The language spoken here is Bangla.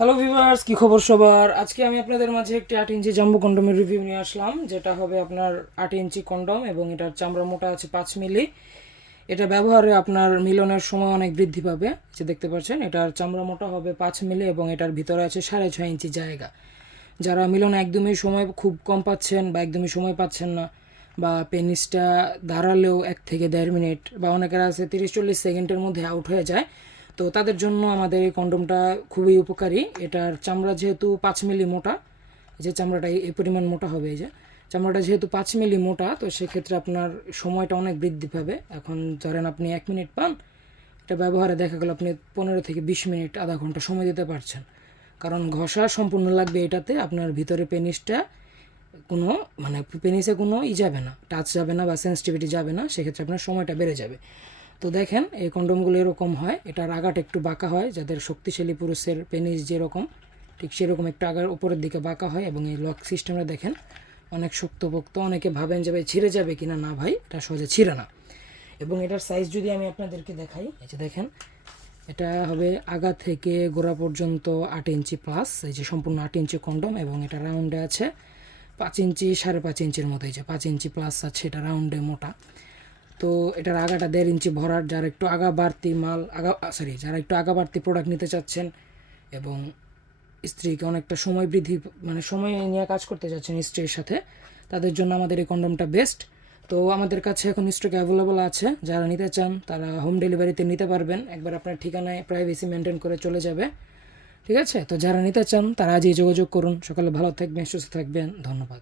হ্যালো ভিউয়ার্স কি খবর সবার? আজকে আমি আপনাদের মাঝে একটি আট ইঞ্চি জাম্বো কন্ডমের রিভিউ নিয়ে আসলাম, যেটা হবে আপনার আট ইঞ্চি কন্ডম এবং এটার চামড়া মোটা আছে পাঁচ মিলি। এটা ব্যবহারে আপনার মিলনের সময় অনেক বৃদ্ধি পাবে যে দেখতে পাচ্ছেন, এটার চামড়া মোটা হবে পাঁচ মিলি এবং এটার ভিতরে আছে সাড়ে ছয় ইঞ্চি জায়গা। যারা মিলনে একদমই সময় খুব কম পাচ্ছেন বা একদমই সময় পাচ্ছেন না, বা পেনিসটা দাঁড়ালেও এক থেকে দেড় মিনিট, বা অনেকের আছে তিরিশ চল্লিশ সেকেন্ডের মধ্যে আউট হয়ে যায় তো তাদের জন্য আমাদের এই কন্ডমটা খুবই উপকারী। এটার চামড়া যেহেতু পাঁচ মিলি মোটা যে চামড়াটা এই পরিমাণ মোটা হবে এই যে। চামড়াটা যেহেতু পাঁচ মিলি মোটা, তো সেক্ষেত্রে আপনার সময়টা অনেক বৃদ্ধি পাবে। এখন ধরেন আপনি এক মিনিট পান, এটা ব্যবহারে দেখা গেল আপনি পনেরো থেকে বিশ মিনিট, আধা ঘণ্টা সময় দিতে পারছেন। কারণ ঘষা সম্পূর্ণ লাগবে এটাতে, আপনার ভিতরে পেনিসটা কোনো মানে পেনিসে কোনো ই যাবে না, টাচ যাবে না বা সেন্সিটিভিটি যাবে না, সেক্ষেত্রে আপনার সময়টা বেড়ে যাবে। তো দেখেন, এই কন্ডমগুলো এরকম হয়। এটার আগাটা একটু বাঁকা হয়, যাদের শক্তিশালী পুরুষের পেনিস যেরকম, ঠিক সেরকম একটু আগার উপরের দিকে বাঁকা হয় এবং এই লক সিস্টেমটা দেখেন, অনেক শক্তপোক্ত, অনেকে ভাবেন যে ভাই ছিঁড়ে যাবে কিনা, না ভাই, এটা সহজে ছিঁড়ে না। এবং এটার সাইজ যদি আমি আপনাদেরকে দেখাই, এই যে দেখেন, এটা হবে আগা থেকে গোড়া পর্যন্ত আট ইঞ্চি প্লাস এই যে সম্পূর্ণ আট ইঞ্চি কন্ডম এবং এটা রাউন্ডে আছে পাঁচ ইঞ্চি, সাড়ে পাঁচ ইঞ্চির মতো, এই যে পাঁচ ইঞ্চি প্লাস আছে, এটা রাউন্ডে মোটা। তো এটার আগাটা দেড় ইঞ্চি ভরাট যারা একটু আগা বাড়তি মাল, আগা সরি যারা একটু আগা বাড়তি প্রোডাক্ট নিতে চাচ্ছেন এবং স্ত্রীকে অনেকটা সময় বৃদ্ধি মানে সময় নিয়ে কাজ করতে চাচ্ছেন স্ত্রীর সাথে, তাদের জন্য আমাদের এই কন্ডমটা বেস্ট তো আমাদের কাছে এখন স্টক অ্যাভেলেবল আছে, যারা নিতে চান তারা হোম ডেলিভারিতে নিতে পারবেন। একবার আপনার ঠিকানায় প্রাইভেসি মেনটেন করে চলে যাবে। ঠিক আছে? তো যারা নিতে চান তারা আজই যোগাযোগ করুন। সকালে ভালো থাকবেন, সুস্থ থাকবেন। ধন্যবাদ।